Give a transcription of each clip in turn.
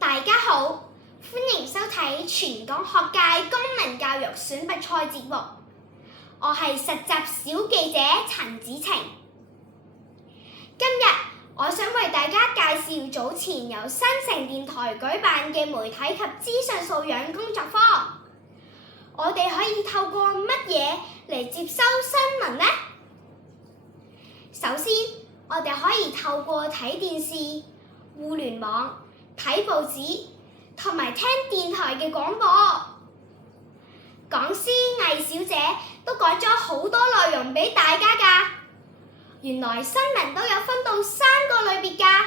大家好，歡迎收睇全港學界公民教育選拔賽節目。我係實習小記者陳子晴。今日我想為大家介紹早前由新城電台舉辦嘅媒體及資訊素養工作坊。我哋可以透過乜嘢嚟接收新聞呢？首先，我哋可以透過睇電視、互聯網、睇報紙同埋聽電台嘅廣播。講師魏小姐都講咗好多內容俾大家㗎。原來新聞都有分到3個類別㗎。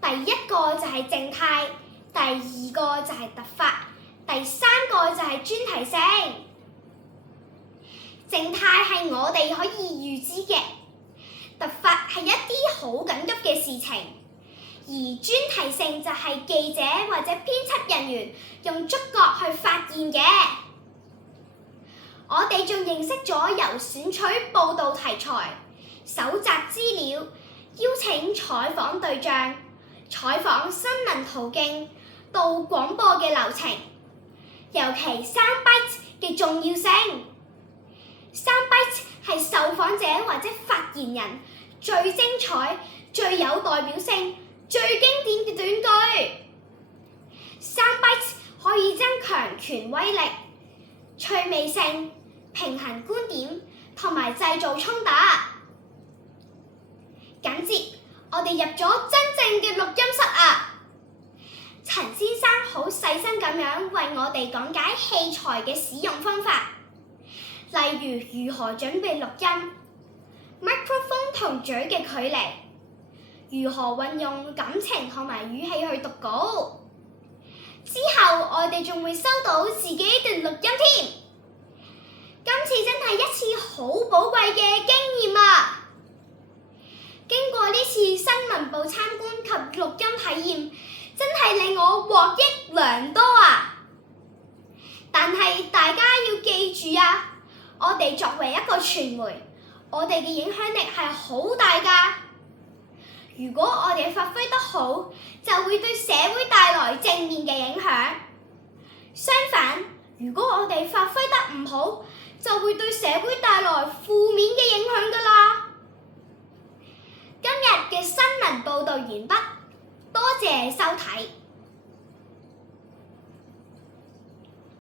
第一個就係靜態，第二個就係突發，第三個就係專題性。靜態係我哋可以預知嘅，突發係一啲好緊急嘅事情。而專題性就係記者或者編輯人員用觸覺去發現嘅。我哋仲認識咗由選取報導題材、搜集資料、邀請採訪對象、採訪新聞途徑到廣播嘅流程，尤其soundbite嘅重要性。soundbite係受訪者或者發言人最精彩、最有代表性、最經典嘅短句。soundbite可以增強權威力、趣味性、平衡觀點同埋製造衝突。緊接我哋入咗真正嘅錄音室啊！陳先生好細心咁樣為我哋講解器材嘅使用方法，例如如何準備錄音、microphone 同嘴嘅距離，如何運用感情同埋語氣去讀稿。之後我哋仲會收到自己段錄音添。今次真係一次好寶貴嘅經驗啊！經過呢次新聞部參觀及錄音體驗，真係令我獲益良多啊！但係大家要記住啊，我哋作為一個傳媒，我哋嘅影響力係好大㗎。如果我哋發揮得好，就會對社會帶來正面嘅影響。相反，如果我哋發揮得唔好，就會對社會帶來負面嘅影響㗎啦。今日嘅新聞報導完畢，多謝收睇。